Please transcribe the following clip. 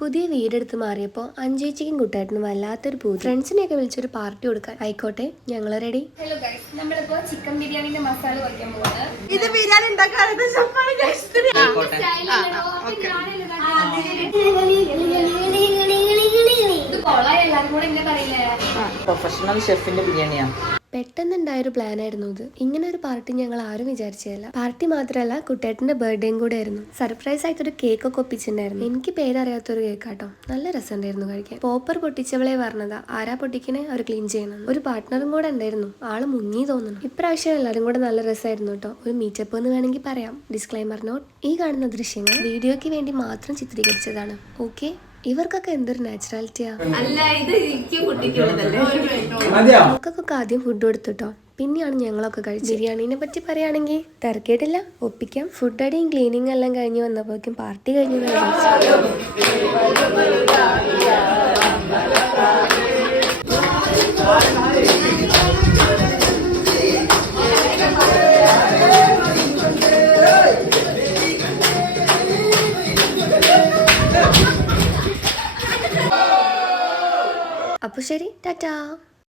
പുതിയ വീടെടുത്ത് മാറിയപ്പോൾ അഞ്ചേച്ചിക്കും കുട്ടേട്ടനും വല്ലാത്തൊരു പൂതി. ഫ്രണ്ട്സിനെയൊക്കെ വിളിച്ചൊരു പാർട്ടി കൊടുക്കാൻ. ആയിക്കോട്ടെ, ഞങ്ങൾ റെഡി. ഹലോ ഗൈസ്, നമ്മളിപ്പോ ചിക്കൻ ബിരിയാണിന്റെ മസാല വയ്ക്കാൻ പോവാണ്. ഇത് ബിരിയാണി പ്രൊഫഷണൽ ഷെഫിന്റെ ബിരിയാണിയാ. പെട്ടെന്നുണ്ടായൊരു പ്ലാൻ ആയിരുന്നു ഇത്. ഇങ്ങനെ ഒരു പാർട്ടി ഞങ്ങൾ ആരും വിചാരിച്ചതല്ല. പാർട്ടി മാത്രമല്ല, കുട്ടേട്ടന്റെ ബർത്ത്ഡേയും കൂടെ ആയിരുന്നു. സർപ്രൈസ് ആയിട്ടൊരു കേക്ക് ഒക്കെ ഒപ്പിച്ചിട്ടുണ്ടായിരുന്നു. എനിക്ക് പേരറിയാത്തൊരു കേക്കാട്ടോ. നല്ല രസമുണ്ടായിരുന്നു കഴിക്കാൻ. പോപ്പർ പൊട്ടിച്ചവളെ പറഞ്ഞതാ, ആരാ പൊട്ടിക്കണേ അവർ ക്ലീൻ ചെയ്യണം. ഒരു പാർട്ട്ണറും കൂടെ ഉണ്ടായിരുന്നു. ആള് മുങ്ങി തോന്നുന്നു. ഇപ്രാവശ്യം എല്ലാവരും കൂടെ നല്ല രസമായിരുന്നു കേട്ടോ. ഒരു മീറ്റപ്പ് എന്ന് വേണമെങ്കിൽ പറയാം. ഡിസ്ക്ലൈമർ നോട്ട്: ഈ കാണുന്ന ദൃശ്യങ്ങൾ വീഡിയോയ്ക്ക് വേണ്ടി മാത്രം ചിത്രീകരിച്ചതാണ്. ഓക്കെ, ഇവർക്കൊക്കെ എന്തൊരു നാച്ചുറാലിറ്റിയാ. മക്കൾക്കൊക്കെ ആദ്യം ഫുഡ് കൊടുത്തുട്ടോ, പിന്നെയാണ് ഞങ്ങളൊക്കെ കഴിച്ചത്. ബിരിയാണീനെ പറ്റി പറയുകയാണെങ്കിൽ തിരക്കേട്ടില്ല, ഒപ്പിക്കാം. ഫുഡ് അടിയും ക്ലീനിങ് എല്ലാം കഴിഞ്ഞ് വന്നപ്പോഴേക്കും പാർട്ടി കഴിഞ്ഞു. അപ്പോൾ ശരി, ടാറ്റാ.